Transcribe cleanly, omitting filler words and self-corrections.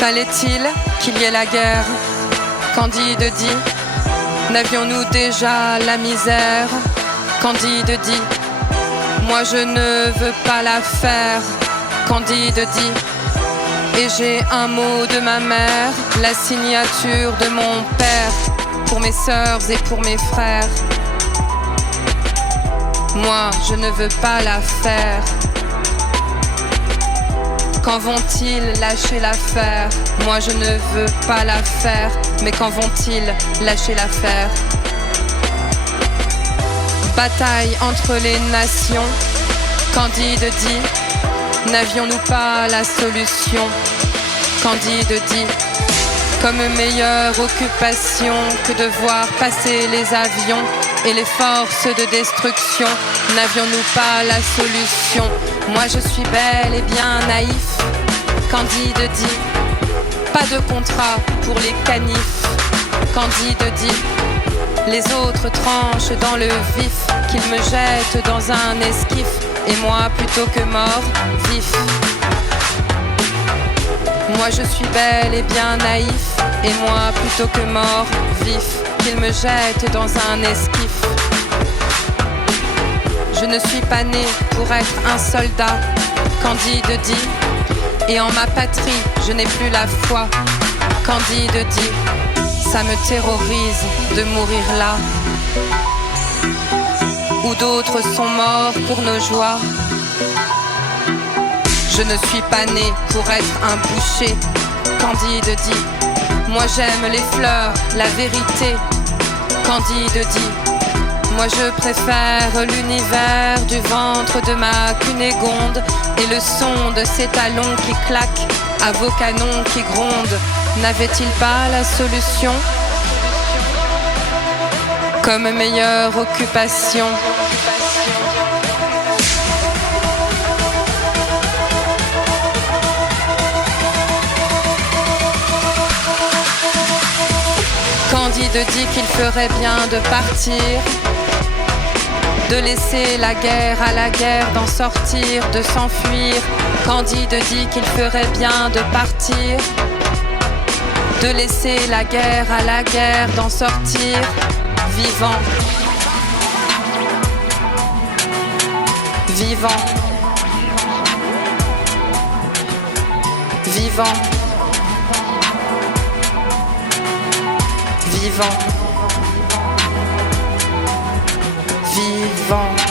Fallait-il qu'il y ait la guerre? Candide dit. N'avions-nous déjà la misère? Candide dit. Moi je ne veux pas la faire. Candide dit. Et j'ai un mot de ma mère, la signature de mon père, pour mes sœurs et pour mes frères. Moi je ne veux pas la faire. Quand vont-ils lâcher l'affaire? Moi je ne veux pas la faire. Mais quand vont-ils lâcher l'affaire? Bataille entre les nations. Candide dit. N'avions-nous pas la solution? Candide dit. Comme meilleure occupation que de voir passer les avions et les forces de destruction, n'avions-nous pas la solution? Moi je suis bel et bien naïf. Candide dit. Pas de contrat pour les canifs. Candide dit. Les autres tranchent dans le vif, qu'ils me jettent dans un esquif, et moi plutôt que mort, vif. Moi je suis bel et bien naïf, et moi plutôt que mort, vif, qu'ils me jettent dans un esquif. Je ne suis pas né pour être un soldat, Candide dit. Et en ma patrie, je n'ai plus la foi, Candide dit. Ça me terrorise de mourir là, où d'autres sont morts pour nos joies. Je ne suis pas né pour être un boucher, Candide dit. Moi j'aime les fleurs, la vérité, Candide dit. Moi je préfère l'univers du ventre de ma Cunégonde et le son de ces talons qui claquent à vos canons qui grondent. N'avait-il pas la solution? Comme meilleure occupation. Candide dit qu'il ferait bien de partir, de laisser la guerre à la guerre, d'en sortir, de s'enfuir. Candide dit qu'il ferait bien de partir, de laisser la guerre à la guerre, d'en sortir vivant. Vivant. Vivant. Vivant. Vivant.